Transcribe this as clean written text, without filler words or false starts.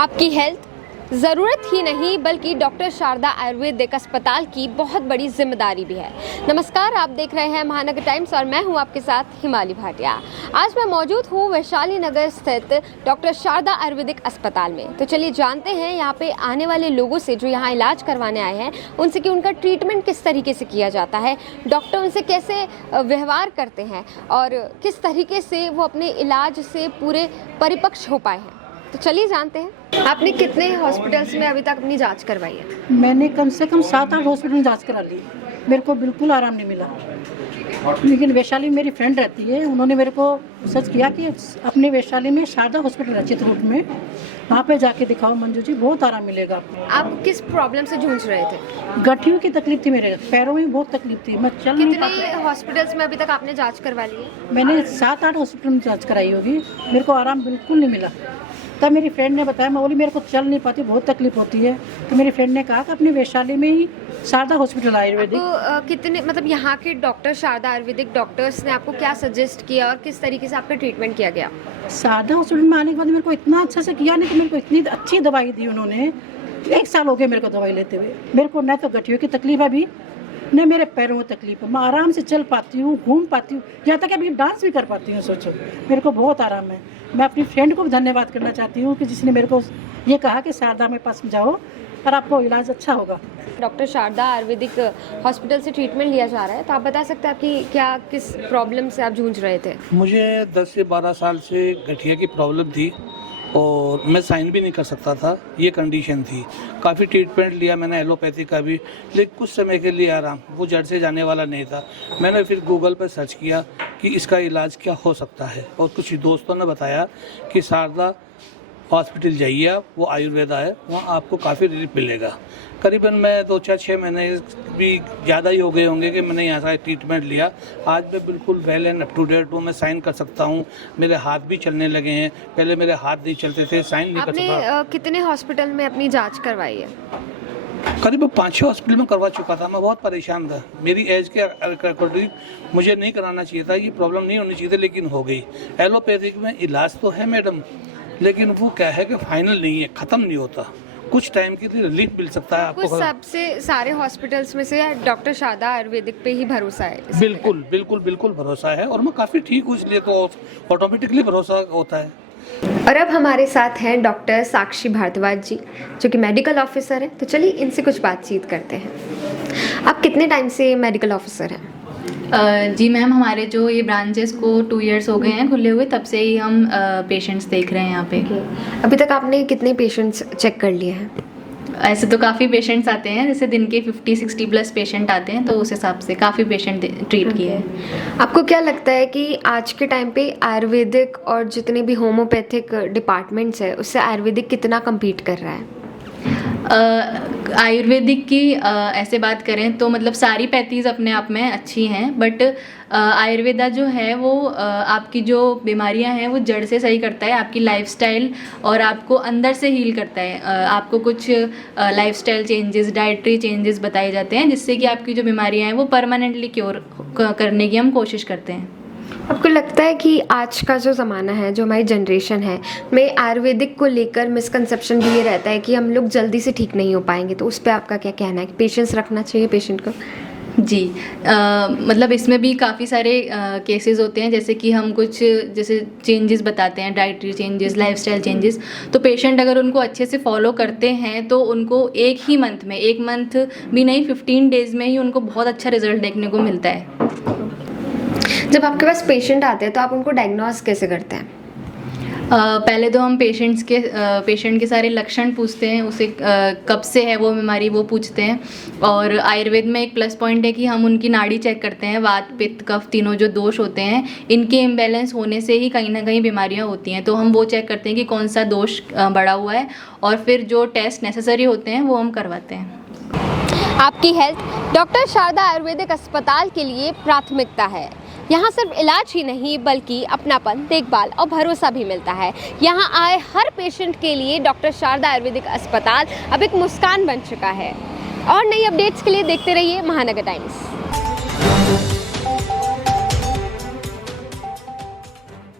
आपकी हेल्थ ज़रूरत ही नहीं बल्कि डॉक्टर शारदा आयुर्वेदिक अस्पताल की बहुत बड़ी जिम्मेदारी भी है। नमस्कार, आप देख रहे हैं महानगर टाइम्स और मैं हूं आपके साथ हिमाली भाटिया। आज मैं मौजूद हूं वैशाली नगर स्थित डॉक्टर शारदा आयुर्वेदिक अस्पताल में। तो चलिए जानते हैं यहाँ पे आने वाले लोगों से जो यहाँ इलाज करवाने आए हैं उनसे कि उनका ट्रीटमेंट किस तरीके से किया जाता है, डॉक्टर उनसे कैसे व्यवहार करते हैं और किस तरीके से वो अपने इलाज से पूरे परिपक्व हो पाए हैं। तो चलिए जानते हैं। आपने कितने हॉस्पिटल्स में अभी तक अपनी जांच करवाई है? मैंने कम से कम 7-8 हॉस्पिटल में जांच करा ली। मेरे को बिल्कुल आराम नहीं मिला, लेकिन वैशाली में मेरी फ्रेंड रहती है, उन्होंने मेरे को सर्च किया कि अपने वैशाली में शारदा हॉस्पिटल है चित्रकूट में, वहाँ पे जाके दिखाओ मंजू जी, बहुत आराम मिलेगा आपको। आप किस प्रॉब्लम से जूझ रहे थे? गठियों की तकलीफ थी, मेरे पैरों में बहुत तकलीफ थी, मैं चल नहीं पाती। कितने हॉस्पिटल्स में अभी तक आपने जांच करवा ली है? मैंने 7-8 हॉस्पिटल में जांच कराई होगी, मेरे को आराम बिल्कुल नहीं मिला। तब मेरी फ्रेंड ने बताया, मैं बोली मेरे को चल नहीं पाती, बहुत तकलीफ होती है, तो मेरी फ्रेंड ने कहा कि अपनी वैशाली में ही शारदा हॉस्पिटल आयुर्वेदिक। तो कितने मतलब यहाँ के डॉक्टर शारदा आयुर्वेदिक डॉक्टर्स ने आपको क्या सजेस्ट किया और किस तरीके से आपका ट्रीटमेंट किया गया? शारदा हॉस्पिटल में आने के बाद मेरे को इतना अच्छा से किया, नहीं तो मेरे को इतनी अच्छी दवाई दी उन्होंने। 1 साल हो गया मेरे को दवाई लेते हुए। मेरे को न तो गठियों की तकलीफ है अभी, न मेरे पैरों में तकलीफ है, मैं आराम से चल पाती हूँ, घूम पाती हूँ, यहाँ तक अभी डांस भी कर पाती हूँ। सोचो, मेरे को बहुत आराम है। मैं अपनी फ्रेंड को भी धन्यवाद करना चाहती हूँ कि जिसने मेरे को ये कहा कि शारदा में पास जाओ और आपको इलाज अच्छा होगा। डॉक्टर शारदा आयुर्वेदिक हॉस्पिटल से ट्रीटमेंट लिया जा रहा है, तो आप बता सकते हैं आपकी क्या किस प्रॉब्लम से आप जूझ रहे थे? मुझे 10 से 12 साल से गठिया की प्रॉब्लम थी और मैं साइन भी नहीं कर सकता था, ये कंडीशन थी। काफ़ी ट्रीटमेंट लिया मैंने एलोपैथी का भी, लेकिन कुछ समय के लिए आराम वो जड़ से जाने वाला नहीं था। मैंने फिर गूगल पर सर्च किया कि इसका इलाज क्या हो सकता है और कुछ दोस्तों ने बताया कि शारदा हॉस्पिटल जाइए आप, वो आयुर्वेदा है, वहाँ आपको काफ़ी रिलीफ मिलेगा। करीबन मैं 2-4-6 महीने भी ज़्यादा ही हो गए होंगे कि मैंने यहाँ से ट्रीटमेंट लिया। आज मैं बिल्कुल well and up to date हूँ, मैं साइन कर सकता हूँ, मेरे हाथ भी चलने लगे हैं, पहले मेरे हाथ नहीं चलते थे, साइन नहीं कर सकता। आपने कितने हॉस्पिटल में अपनी जांच करवाई है? करीब 5-6 हॉस्पिटल में करवा चुका था। मैं बहुत परेशान था, मेरी एज के अकॉर्डिंग मुझे नहीं कराना चाहिए था, ये प्रॉब्लम नहीं होनी चाहिए थी, लेकिन हो गई। एलोपैथिक में इलाज तो है मैडम, लेकिन वो क्या है कि फाइनल नहीं है, ख़त्म नहीं होता, कुछ टाइम के लिए रिलीफ मिल सकता है आपको। सबसे सारे हॉस्पिटल्स में से डॉक्टर शारदा आयुर्वेदिक पे ही भरोसा है? बिल्कुल बिल्कुल बिल्कुल भरोसा है और मैं काफ़ी ठीक हूँ, इसलिए तो ऑटोमेटिकली भरोसा होता है। और अब हमारे साथ हैं डॉक्टर साक्षी भारद्वाज जी, जो कि मेडिकल ऑफिसर हैं। तो चलिए इनसे कुछ बातचीत करते हैं। आप कितने टाइम से मेडिकल ऑफिसर हैं? जी मैम, हमारे जो ये ब्रांचेस को 2 इयर्स हो गए हैं खुले हुए, तब से ही हम पेशेंट्स देख रहे हैं यहाँ पे। अभी तक आपने कितने पेशेंट्स चेक कर लिए हैं? ऐसे तो काफ़ी पेशेंट्स आते हैं, जैसे दिन के 50-60 प्लस पेशेंट आते हैं, तो उस हिसाब से काफ़ी पेशेंट ट्रीट किए हैं। आपको क्या लगता है कि आज के टाइम पे आयुर्वेदिक और जितने भी होम्योपैथिक डिपार्टमेंट्स है उससे आयुर्वेदिक कितना कम्पीट कर रहा है? आयुर्वेदिक की ऐसे बात करें तो मतलब सारी पैथीज़ अपने आप में अच्छी हैं, बट आयुर्वेदा जो है वो आपकी जो बीमारियां हैं वो जड़ से सही करता है, आपकी लाइफस्टाइल और आपको अंदर से हील करता है। आपको कुछ लाइफस्टाइल चेंजेस, डाइटरी चेंजेस बताए जाते हैं, जिससे कि आपकी जो बीमारियां हैं वो परमानेंटली क्योर करने की हम कोशिश करते हैं। आपको लगता है कि आज का जो ज़माना है, जो हमारी जनरेशन है, में आयुर्वेदिक को लेकर मिसकंसेप्शन भी ये रहता है कि हम लोग जल्दी से ठीक नहीं हो पाएंगे, तो उस पर आपका क्या कहना है कि पेशेंस रखना चाहिए पेशेंट को? जी, मतलब इसमें भी काफ़ी सारे केसेस होते हैं, जैसे कि हम कुछ जैसे चेंजेस बताते हैं, डाइटरी चेंजेस, लाइफस्टाइल चेंजेस, तो पेशेंट अगर उनको अच्छे से फॉलो करते हैं तो उनको एक मंथ भी नहीं 15 डेज़ में ही उनको बहुत अच्छा रिजल्ट देखने को मिलता है। जब आपके पास पेशेंट आते हैं तो आप उनको डायग्नोस कैसे करते हैं? पहले तो हम पेशेंट के सारे लक्षण पूछते हैं, उसे कब से है वो बीमारी वो पूछते हैं। और आयुर्वेद में एक प्लस पॉइंट है कि हम उनकी नाड़ी चेक करते हैं, वात पित्त कफ तीनों जो दोष होते हैं, इनके इम्बैलेंस होने से ही कहीं ना कहीं बीमारियां होती हैं, तो हम वो चेक करते हैं कि कौन सा दोष बढ़ा हुआ है और फिर जो टेस्ट नेसेसरी होते हैं वो हम करवाते हैं। आपकी हेल्थ डॉक्टर शारदा आयुर्वेदिक अस्पताल के लिए प्राथमिकता है। यहाँ सिर्फ इलाज ही नहीं बल्कि अपनापन, देखभाल और भरोसा भी मिलता है। यहाँ आए हर पेशेंट के लिए डॉक्टर शारदा आयुर्वेदिक अस्पताल अब एक मुस्कान बन चुका है। और नई अपडेट्स के लिए देखते रहिए महानगर टाइम्स।